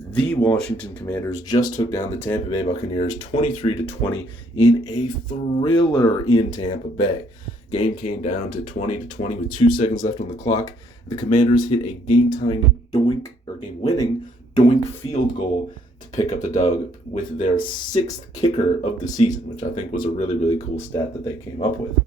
The Washington Commanders just took down the Tampa Bay Buccaneers 23-20 in a thriller in Tampa Bay. Game came down to 20-20 with 2 seconds left on the clock. The Commanders hit a game-winning doink field goal to pick up the dub with their 6th kicker of the season, which I think was a really, really cool stat that they came up with.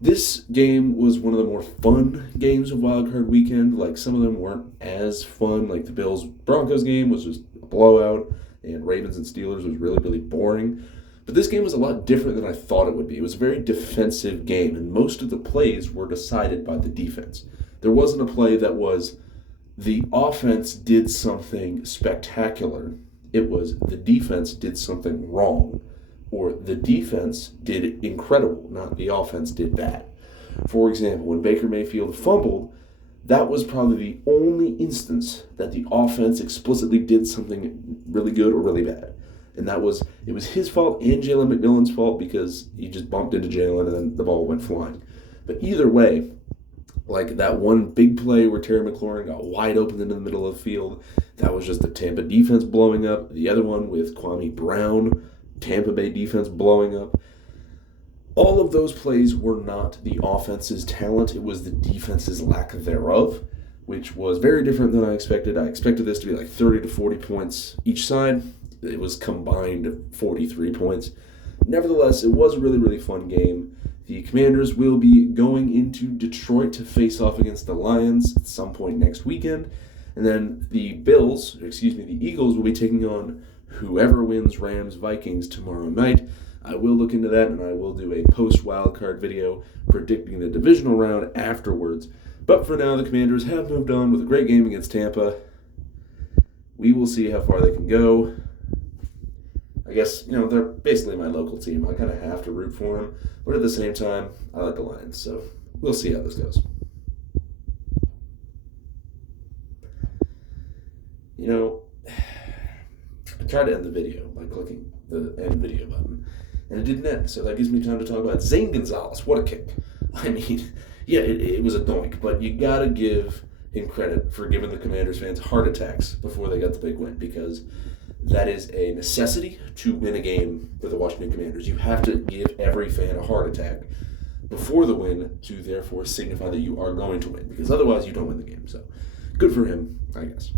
This game was one of the more fun games of Wild Card Weekend. Like, some of them weren't as fun. Like, the Bills-Broncos game was just a blowout, and Ravens and Steelers was really, really boring. But this game was a lot different than I thought it would be. It was a very defensive game, and most of the plays were decided by the defense. There wasn't a play that was the offense did something spectacular. It was the defense did something wrong, or the defense did incredible, not the offense did bad. For example, when Baker Mayfield fumbled, that was probably the only instance that the offense explicitly did something really good or really bad. And it was his fault and Jalen McMillan's fault because he just bumped into Jalen and then the ball went flying. But either way, like that one big play where Terry McLaurin got wide open into the middle of the field, that was just the Tampa defense blowing up. The other one with Kwame Brown, Tampa Bay defense blowing up. All of those plays were not the offense's talent. It was the defense's lack thereof, which was very different than I expected. I expected this to be like 30 to 40 points each side. It was combined 43 points. Nevertheless, it was a really, really fun game. The Commanders will be going into Detroit to face off against the Lions at some point next weekend. And then the Eagles will be taking on whoever wins Rams-Vikings tomorrow night. I will look into that, and I will do a post-wildcard video predicting the divisional round afterwards. But for now, the Commanders have moved on with a great game against Tampa. We will see how far they can go. I guess, they're basically my local team. I kind of have to root for them. But at the same time, I like the Lions, so we'll see how this goes. I tried to end the video by clicking the end video button, and it didn't end, so that gives me time to talk about Zane Gonzalez. What a kick. I mean, yeah, it was a doink, but you gotta give him credit for giving the Commanders fans heart attacks before they got the big win, because that is a necessity to win a game for the Washington Commanders. You have to give every fan a heart attack before the win to therefore signify that you are going to win, because otherwise you don't win the game. So good for him, I guess.